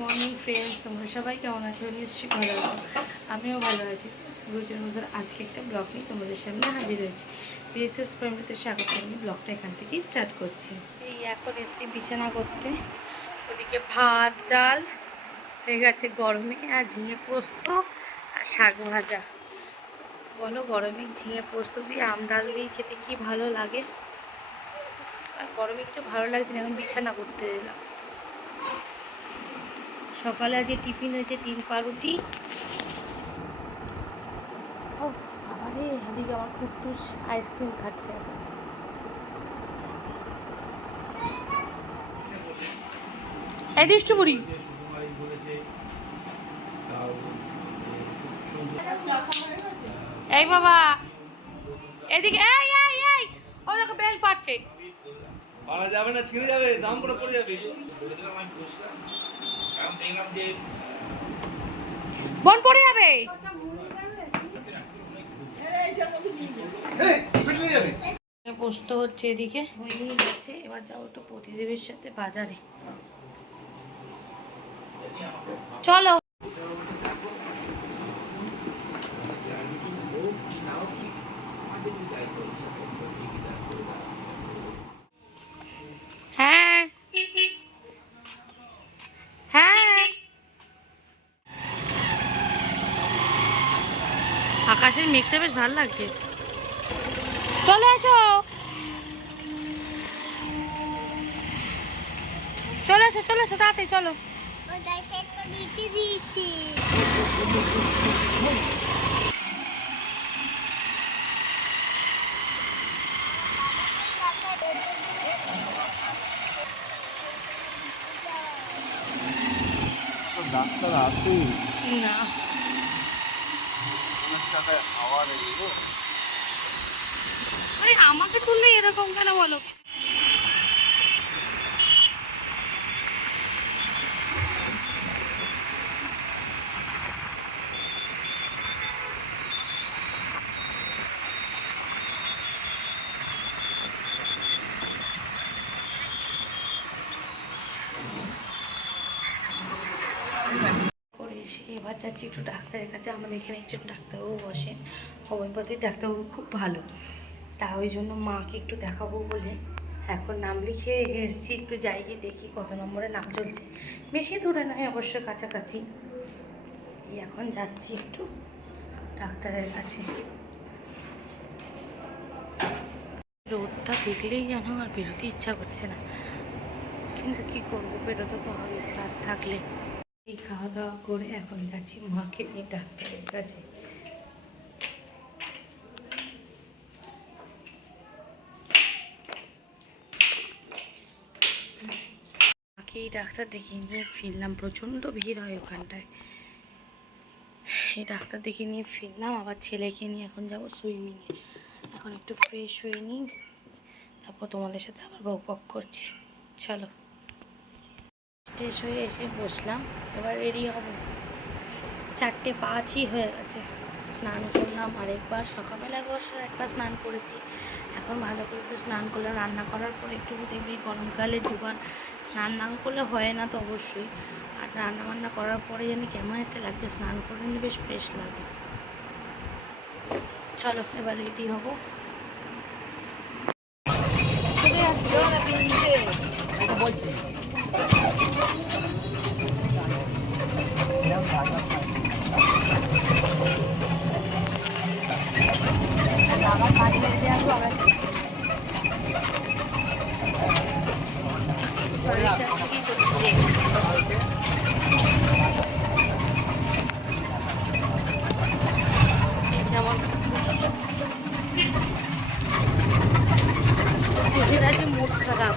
Morning friends তোমরা সবাই কেমন আছো? নিশ্চয়ই ভালো আছো। আমিও ভালো আছি। রোজের মধ্যে আজকে একটা ব্লগ নিয়ে তোমাদের সামনে হাজির হয়েছি। বিএসএস ফ্যামিলিতে স্বাগত। আমি ব্লগটা এখান থেকেই স্টার্ট করছি। এই এখন এসছি বিছানা করতে। ওদিকে ভাত, ডাল, হয়ে গেছে গরমে আর ঝিঙে পোস্ত আর শাক ভাজা। বলো, গরমে ঝিঙে পোস্ত দিয়ে আম, ডাল দিয়ে খেতে কি ভালো লাগে? আর গরমে কিছু ভালো লাগছে না, এখন বিছানা করতে দিলাম সকালে আজকে টিফিন হয়েছে ডিম পাউরুটি ও বাবারে এদিকে আমার কুটুস আইসক্রিম খাচ্ছে। এখন এই দুষ্টু বুড়ি এই বাবা এদিকে এই এই এই ও দেখো বেল পাচ্ছে পারা যাবে না ছিঁড়ে যাবে দাম করে পড়ে যাবে। বন পড়ে যাবে। পোস্ত হচ্ছে এদিকে। গেছে। এবার যাব একটু প্রতিদেবের সাথে বাজারে। চলো হ্যাঁ হ্যাঁ আকাশের মেঘটা বেশ ভালো লাগছে। চলে এসো। চলে এসো চলে এসো তাড়াতাড়ি চলো। ডাক্তার আসু না। আমাকে তুললে এরকম কেন বলো করে এসে এবার যাচ্ছি একটু ডাক্তারের কাছে। আমাদের এখানে একজন ডাক্তারবাবু বসেন। হোমিওপ্যাথির ডাক্তারবাবু খুব ভালো। তা ওই জন্য মাকে একটু দেখাবো বলে। এখন নাম লিখে এসেছি, একটু যাই গিয়ে দেখি কত নম্বরে নাম চলছে। বেশি দূরে নয়, অবশ্য কাছাকাছি। এখন যাচ্ছি একটু ডাক্তারের কাছে। রোদটা দেখলেই যেন আর বেরোতে ইচ্ছা করছে না। কিন্তু কি করব, বেরোতে তো হবে কাজ থাকলে। এই খাওয়া দাওয়া করে এখন যাচ্ছি মাকে নিয়ে ডাক্তারের কাছে। এই ডাক্তার দেখিয়ে নিয়ে ফিরলাম, প্রচণ্ড ভিড় হয় ওখানটায়। এই ডাক্তার দেখিয়ে নিয়ে ফিরলাম, আবার ছেলেকে নিয়ে এখন যাব সুইমিংয়ে এখন একটু ফ্রেশ হয়ে নিই, তারপর তোমাদের সাথে আবার বক করছি। চলো। ফ্রেশ হয়ে এসে বসলাম। এবার রেডি হব। চারটে পাঁচই হয়ে গেছে। স্নান করলাম আরেকবার। সকালবেলা একবার একবার স্নান করেছি। এখন ভালো করে একটু স্নান করলাম। রান্না করার পর একটু দেখবি গরমকালে দুবার স্নান না করলে হয় না তো অবশ্যই। আর রান্না বান্না করার পরে জানি কেমন একটা লাগবে। স্নান করে নিলে বেশ ফ্রেশ লাগে। চলো, এবার রেডি হব। বাড়িতে আজকে ঘুরে এসেছি। এই যে আমার আজকে মুড খারাপ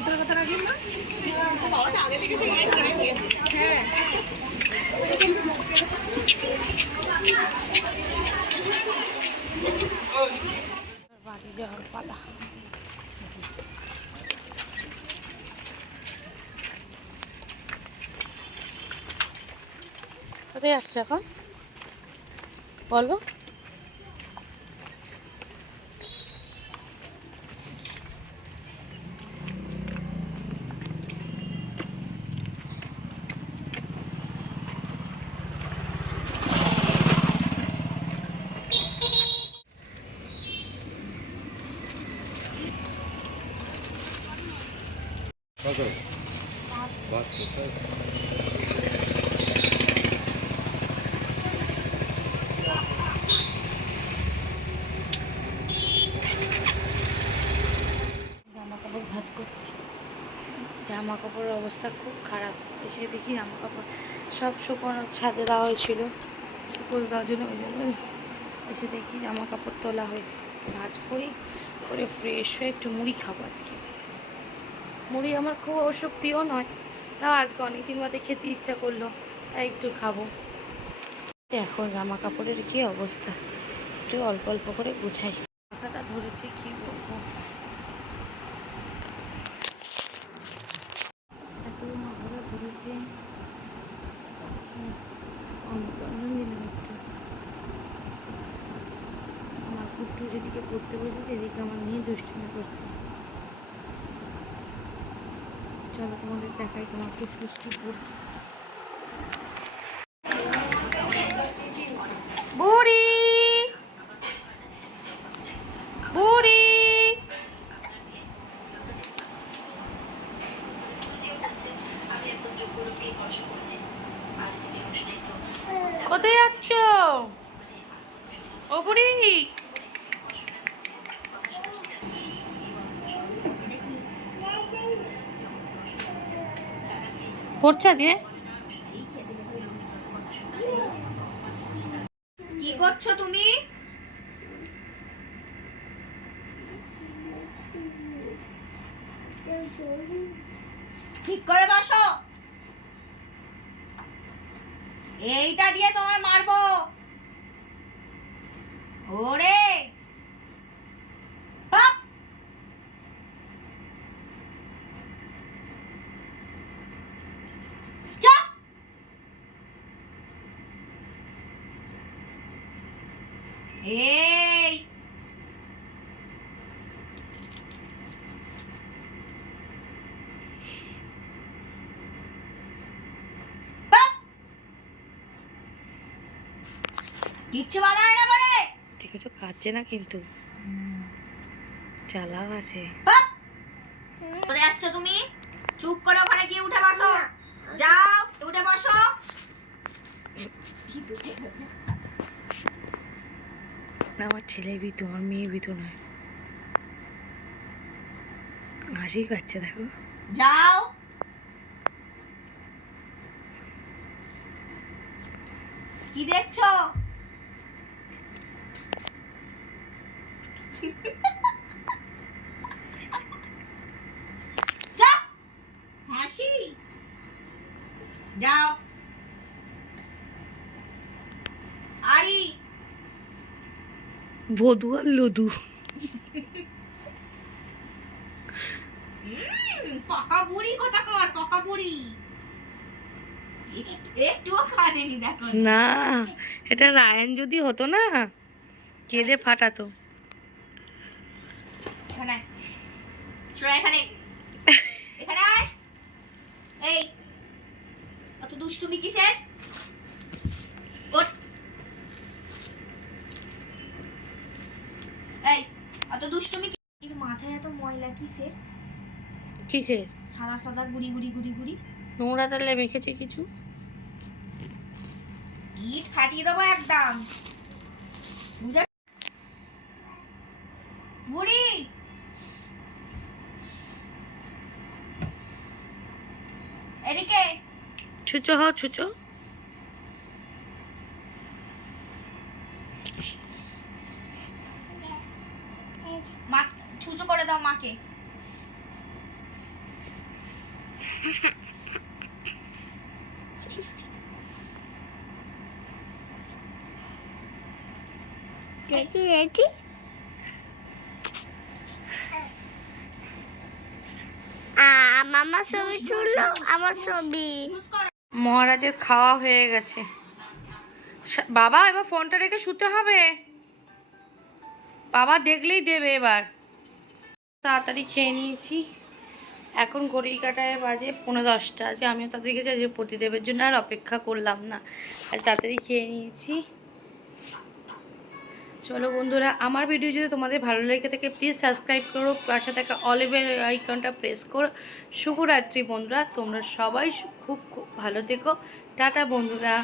জুতোর কথা রাখলেন না? হ্যাঁ কোথায় যাচ্ছ এখন? বলো। ভাঁজ করছি। জামা কাপড়ের অবস্থা খুব খারাপ। এসে দেখি জামা কাপড় সব শুকনো ছাদে দেওয়া হয়েছিল। শুকনো দেওয়ার জন্য ওই জন্য এসে দেখি জামা কাপড় তোলা হয়েছে। ভাজ করি, করে ফ্রেশ হয়ে একটু মুড়ি খাব আজকে। মুড়ি আমার খুব অবশ্য প্রিয় নয়, তাও আজকে অনেকদিন বাদে খেতে ইচ্ছা করল, তাই একটু খাব। দেখো জামা কাপড়ের কি অবস্থা, একটু অল্প অল্প করে গুছাই। মাথাটা ধরেছি, কি বলব? এত মাথাটা ধরেছে আচ্ছা একটু। আমার কুট্টু যেদিকে পড়তে বসেছে, এদিকে আমার নিয়ে দুষ্টুমি করছে। চলো তোমাদের দেখাই তোমার কুট্টু কি পড়ছে বুড়ি! বুড়ি! কোথায় যাচ্ছ? ও বুড়ি! পড়ছে আজকে কি করছ তুমি? ঠিক করে বসো। এইটা দিয়ে তোমায় মারবো। ওরে বাপ! চাপ! এই! কিচ্ছু বলা হয় না বলে। ঠিক আছে খাচ্ছে না কিন্তু। চালাও আছে! কোথায় যাচ্ছ তুমি? চুপ করে ওখানে গিয়ে উঠে বসো। যাও উঠে বসো। আমার ছেলে ভীত আমার মেয়ে ভীত নয়। হাসি পাচ্ছে দেখো। যাও। কি দেখছ চুপ! হাসি যাও আরি বধু আর লদু হুম, পাকা বুড়ি কথা কর পাকা বুড়ি একটু- একটুও কাঁদেনি দেখো। না এটা রায়ন যদি হতো না কেঁদে ফাটাতো। এই অত দুষ্টুমি কিসের ওঠ এই অত দুষ্টুমি এর মাথায় এত ময়লা কিসের? কিসে সাদা সাদা গুড়ি গুড়ি গুড়ি গুড়ি। নোংরা তাহলে মেখেছে কিছু? ইট ফাটিয়ে দেবো একদম। বুঝা বুড়ি এদিকে। ছুচো হও ছুচো মা ছুচো করে দাও মাকে। দেখি দেখি। আমার ছবি তুললো আমার ছবি। মহারাজের খাওয়া হয়ে গেছে। বাবা এবার ফোনটা রেখে শুতে হবে। বাবা দেখলেই দেবে এবার। তাড়াতাড়ি খেয়ে নিয়েছি। এখন ঘড়ি কাটায় বাজে পনেরো দশটা। আজকে আমিও তাড়াতাড়ি গেছি আজকে প্রতিদেবের জন্য আর অপেক্ষা করলাম না। আর তাড়াতাড়ি খেয়ে নিয়েছি। চলো বন্ধুরা, আমার ভিডিও যদি তোমাদের ভালো লেগে থাকে প্লিজ সাবস্ক্রাইব করো, পাশে থাকা অলিভের আইকনটা প্রেস করো। শুভরাত্রি বন্ধুরা, তোমরা সবাই খুব খুব ভালো থেকো। টাটা বন্ধুরা।